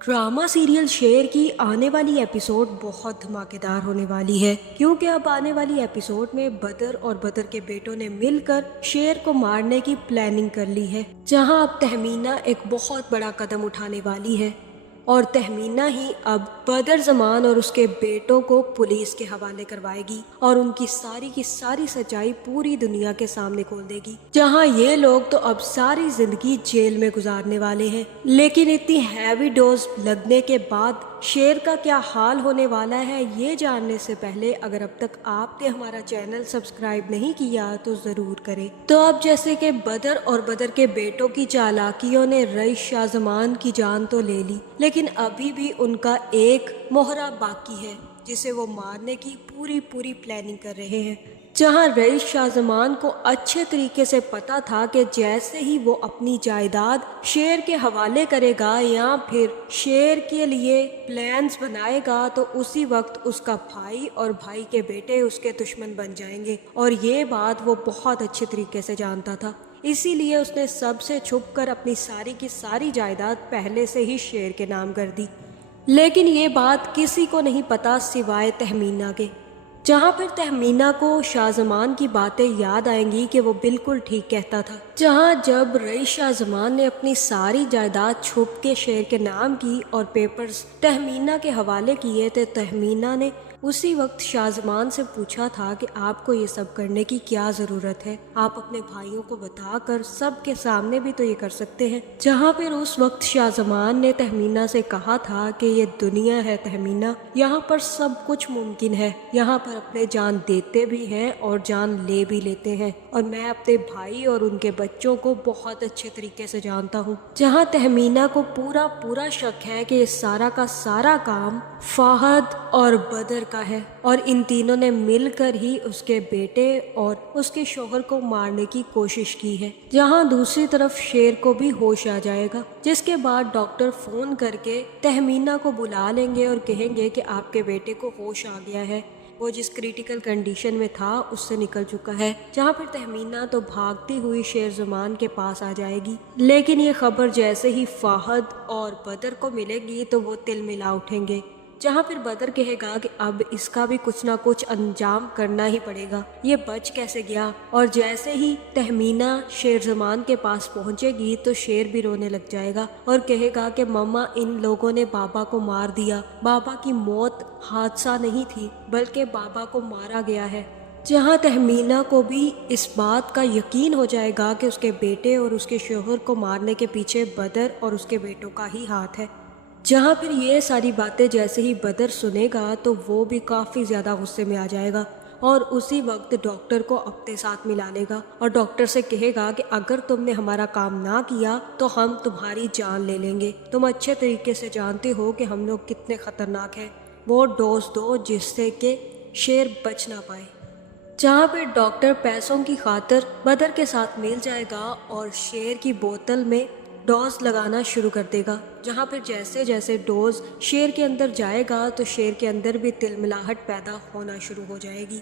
Drama serial शेर की आने वाली एपिसोड बहुत धमाकेदार होने वाली है, क्योंकि अब आने वाली एपिसोड में बदर और बदर के बेटों ने मिलकर शेर को मारने की प्लानिंग कर ली है, जहां अब तहमीना एक बहुत बड़ा कदम उठाने वाली है और तहमीना ही अब बदर जमान और उसके बेटों को पुलिस के हवाले करवाएगी और उनकी सारी की सारी सच्चाई पूरी दुनिया के सामने खोल देगी, जहां ये लोग तो अब सारी जिंदगी जेल में गुजारने वाले हैं। लेकिन इतनी हैवी डोज लगने के बाद शेर का क्या हाल होने वाला है, ये जानने से पहले अगर अब तक आपने हमारा चैनल सब्सक्राइब नहीं किया तो जरूर करें। तो अब जैसे कि बदर और बदर के बेटों की चालाकियों ने रईस शाह जमान की जान तो ले ली, लेकिन अभी भी उनका एक मोहरा बाकी है जिसे वो मारने की पूरी प्लानिंग कर रहे हैं। जहां रईस शाह जमान को अच्छे तरीके से पता था कि जैसे ही वो अपनी जायदाद शेर के हवाले करेगा या फिर शेर के लिए प्लान्स बनाएगा तो उसी वक्त उसका भाई और भाई के बेटे उसके दुश्मन बन जाएंगे, और ये बात वो बहुत अच्छे तरीके से जानता था। इसीलिए उसने सबसे छुपकर अपनी सारी की सारी जायदाद पहले से ही शेर के नाम कर दी। लेकिन ये बात किसी को नहीं पता सिवाय तहमीना के। जहाँ फिर तहमीना को शाहजमान की बातें याद आएंगी कि वो बिल्कुल ठीक कहता था। जहाँ जब रईस शाह जमान ने अपनी सारी जायदाद छुप के शेर के नाम की और पेपर्स तहमीना के हवाले किए थे, तहमीना ने उसी वक्त शाहजमान से पूछा था कि आपको ये सब करने की क्या ज़रूरत है, आप अपने भाइयों को बताकर सबके सामने भी तो ये कर सकते हैं। जहाँ फिर उस वक्त शाहजमान ने तहमीना से कहा था कि ये दुनिया है तहमीना, यहाँ पर सब कुछ मुमकिन है, यहाँ पर अपने जान देते भी हैं और जान ले भी लेते हैं, और मैं अपने भाई और उनके बच्चों को बहुत अच्छे तरीके से जानता हूँ। जहाँ तहमीना को पूरा शक है कि ये सारा का सारा काम फाहद और बदर का है और इन तीनों ने मिलकर ही उसके बेटे और उसके शोहर को मारने की कोशिश की है। जहां दूसरी तरफ शेर को भी होश आ जाएगा, जिसके बाद डॉक्टर फोन करके तहमीना को बुला लेंगे और कहेंगे कि आपके बेटे को होश आ गया है, वो जिस क्रिटिकल कंडीशन में था उससे निकल चुका है। जहाँ फिर तहमीना तो भागती हुई शेर जमान के पास आ जाएगी, लेकिन ये खबर जैसे ही फाहद और बदर को मिलेगी तो वो तिल मिला उठेंगे। जहाँ फिर बदर कहेगा कि अब इसका भी कुछ ना कुछ अंजाम करना ही पड़ेगा, ये बच कैसे गया। और जैसे ही तहमीना शेर जमान के पास पहुँचेगी तो शेर भी रोने लग जाएगा और कहेगा कि मम्मा, इन लोगों ने बाबा को मार दिया, बाबा की मौत हादसा नहीं थी बल्कि बाबा को मारा गया है। जहाँ तहमीना को भी इस बात का यकीन हो जाएगा कि उसके बेटे और उसके शोहर को मारने के पीछे बदर और उसके बेटों का ही हाथ है। जहाँ फिर ये सारी बातें जैसे ही बदर सुनेगा तो वो भी काफ़ी ज़्यादा गुस्से में आ जाएगा और उसी वक्त डॉक्टर को अपने साथ मिला लेगा और डॉक्टर से कहेगा कि अगर तुमने हमारा काम ना किया तो हम तुम्हारी जान ले लेंगे। तुम अच्छे तरीके से जानते हो कि हम लोग कितने ख़तरनाक हैं, वो डोज दो जिससे कि शेर बच ना पाए। जहाँ पर डॉक्टर पैसों की खातिर बदर के साथ मिल जाएगा और शेर की बोतल में डोज लगाना शुरू कर देगा। जहाँ पर जैसे जैसे डोज शेर के अंदर जाएगा तो शेर के अंदर भी तिलमिलाहट पैदा होना शुरू हो जाएगी।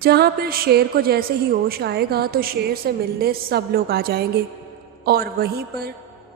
जहाँ पर शेर को जैसे ही होश आएगा तो शेर से मिलने सब लोग आ जाएंगे और वहीं पर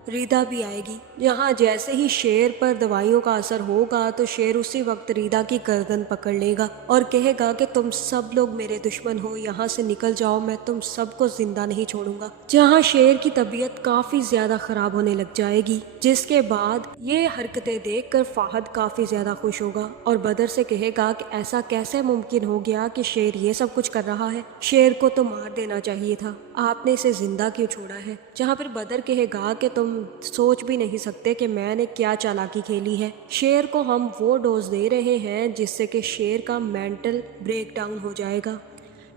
रीदा भी आएगी। यहाँ जैसे ही शेर पर दवाइयों का असर होगा तो शेर उसी वक्त रीदा की गर्दन पकड़ लेगा और कहेगा कि तुम सब लोग मेरे दुश्मन हो, यहाँ से निकल जाओ, मैं तुम सबको जिंदा नहीं छोड़ूंगा। जहाँ शेर की तबीयत काफ़ी ज़्यादा ख़राब होने लग जाएगी, जिसके बाद ये हरकतें देखकर फाहद काफ़ी ज़्यादा खुश होगा और बदर से कहेगा कि ऐसा कैसे मुमकिन हो गया कि शेर ये सब कुछ कर रहा है, शेर को तो मार देना चाहिए था, आपने इसे ज़िंदा क्यों छोड़ा है। जहाँ पर बदर कहेगा कि तुम सोच भी नहीं सकते कि मैंने क्या चालाकी खेली है, शेर को हम वो डोज दे रहे हैं जिससे कि शेर का मेंटल ब्रेकडाउन हो जाएगा।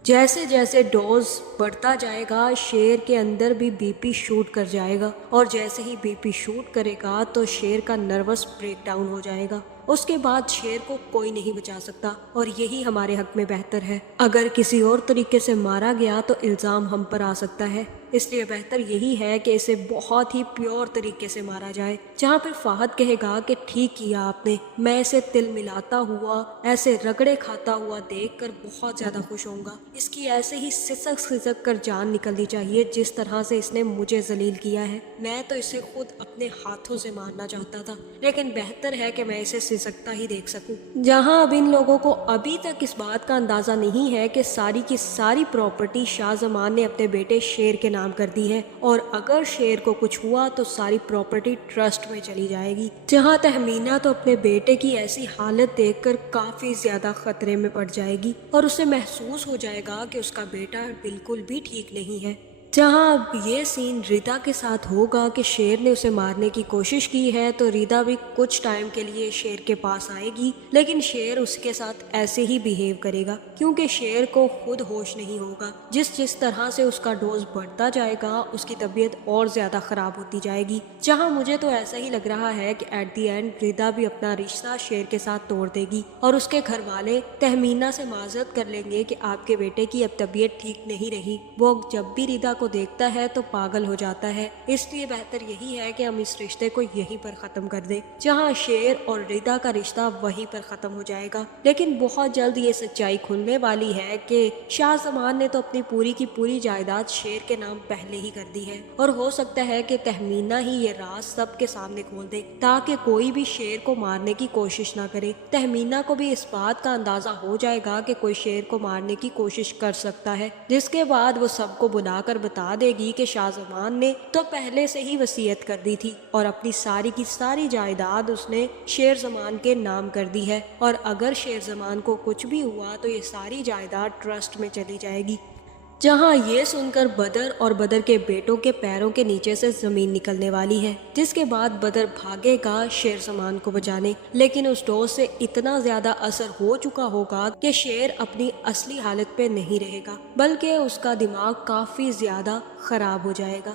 जैसे जैसे डोज बढ़ता जाएगा शेर के अंदर भी बीपी शूट कर जाएगा और जैसे ही बीपी शूट करेगा तो शेर का नर्वस ब्रेकडाउन हो जाएगा। उसके बाद शेर को कोई नहीं बचा सकता और यही हमारे हक में बेहतर है। अगर किसी और तरीके से मारा गया तो इल्ज़ाम हम पर आ सकता है, اس لیے بہتر یہی ہے کہ اسے بہت ہی پیور طریقے سے مارا جائے۔ جہاں پھر فہد کہے گا کہ ٹھیک کیا آپ نے، میں اسے تل ملاتا ہوا ایسے رگڑے کھاتا ہوا دیکھ کر بہت زیادہ خوش ہوں گا۔ اس کی ایسے ہی سسک سسک کر جان نکلنی چاہیے جس طرح سے اس نے مجھے ذلیل کیا ہے۔ میں تو اسے خود اپنے ہاتھوں سے مارنا چاہتا تھا، لیکن بہتر ہے کہ میں اسے سسکتا ہی دیکھ سکوں۔ جہاں اب ان لوگوں کو ابھی تک اس بات کا اندازہ نہیں ہے کہ ساری کی ساری پراپرٹی شاہ زمان نے اپنے بیٹے شیر کے نام کر دی ہے، اور اگر شیر کو کچھ ہوا تو ساری پراپرٹی ٹرسٹ میں چلی جائے گی۔ جہاں تہمینہ تو اپنے بیٹے کی ایسی حالت دیکھ کر کافی زیادہ خطرے میں پڑ جائے گی، اور اسے محسوس ہو جائے گا کہ اس کا بیٹا بالکل بھی ٹھیک نہیں ہے۔ جہاں اب یہ سین ریدا کے ساتھ ہوگا کہ شیر نے اسے مارنے کی کوشش کی ہے، تو ریدا بھی کچھ ٹائم کے لیے شیر کے پاس آئے گی، لیکن شیر اس کے ساتھ ایسے ہی بیہیو کرے گا کیونکہ شیر کو خود ہوش نہیں ہوگا۔ جس طرح سے اس کا ڈوز بڑھتا جائے گا اس کی طبیعت اور زیادہ خراب ہوتی جائے گی۔ جہاں مجھے تو ایسا ہی لگ رہا ہے کہ ایٹ دی اینڈ ریدا بھی اپنا رشتہ شیر کے ساتھ توڑ دے گی، اور اس کے گھر والے تہمینہ سے معذرت کر لیں گے کہ آپ کے بیٹے کی اب طبیعت ٹھیک نہیں رہی۔ وہ جب بھی ریدا کو دیکھتا ہے تو پاگل ہو جاتا ہے، اس لیے بہتر یہی ہے کہ ہم اس رشتے کو یہیں پر ختم کر دیں۔ جہاں شیر اور ریدا کا رشتہ وہیں پر ختم ہو جائے گا، لیکن بہت جلد یہ سچائی کھلنے والی ہے کہ شاہ زمان نے تو اپنی پوری کی پوری جائیداد شیر کے نام پہلے ہی کر دی ہے، اور ہو سکتا ہے کہ تہمینہ ہی یہ راز سب کے سامنے کھول دے تاکہ کوئی بھی شیر کو مارنے کی کوشش نہ کرے۔ تہمینہ کو بھی اس بات کا اندازہ ہو جائے گا کہ کوئی شیر کو مارنے کی کوشش کر سکتا ہے، جس کے بعد وہ سب کو بلا کر بتا دے گی کہ شاہ زمان نے تو پہلے سے ہی وصیت کر دی تھی، اور اپنی ساری کی ساری جائیداد اس نے شیر زمان کے نام کر دی ہے، اور اگر شیر زمان کو کچھ بھی ہوا تو یہ ساری جائیداد ٹرسٹ میں چلی جائے گی۔ جہاں یہ سن کر بدر اور بدر کے بیٹوں کے پیروں کے نیچے سے زمین نکلنے والی ہے، جس کے بعد بدر بھاگے گا شیر زمان کو بچانے، لیکن اس ڈوز سے اتنا زیادہ اثر ہو چکا ہوگا کہ شیر اپنی اصلی حالت پہ نہیں رہے گا، بلکہ اس کا دماغ کافی زیادہ خراب ہو جائے گا۔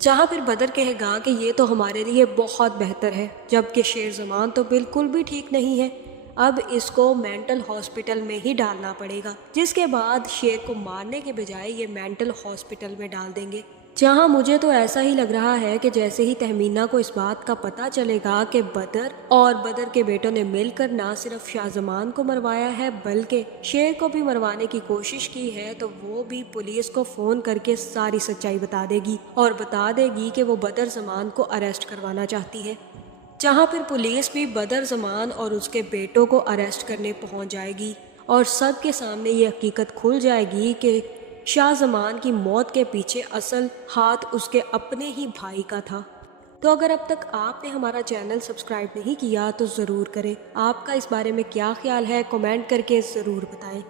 جہاں پھر بدر کہے گا کہ یہ تو ہمارے لیے بہت بہتر ہے، جبکہ شیر زمان تو بالکل بھی ٹھیک نہیں ہے، اب اس کو مینٹل ہاسپٹل میں ہی ڈالنا پڑے گا، جس کے بعد شیر کو مارنے کے بجائے یہ مینٹل ہاسپٹل میں ڈال دیں گے۔ جہاں مجھے تو ایسا ہی لگ رہا ہے کہ جیسے ہی تہمینہ کو اس بات کا پتہ چلے گا کہ بدر اور بدر کے بیٹوں نے مل کر نہ صرف شاہ زمان کو مروایا ہے بلکہ شیر کو بھی مروانے کی کوشش کی ہے، تو وہ بھی پولیس کو فون کر کے ساری سچائی بتا دے گی، اور بتا دے گی کہ وہ بدر زمان کو اریسٹ کروانا چاہتی ہے۔ جہاں پھر پولیس بھی بدر زمان اور اس کے بیٹوں کو اریسٹ کرنے پہنچ جائے گی، اور سب کے سامنے یہ حقیقت کھل جائے گی کہ شاہ زمان کی موت کے پیچھے اصل ہاتھ اس کے اپنے ہی بھائی کا تھا۔ تو اگر اب تک آپ نے ہمارا چینل سبسکرائب نہیں کیا تو ضرور کریں۔ آپ کا اس بارے میں کیا خیال ہے کمنٹ کر کے ضرور بتائیں۔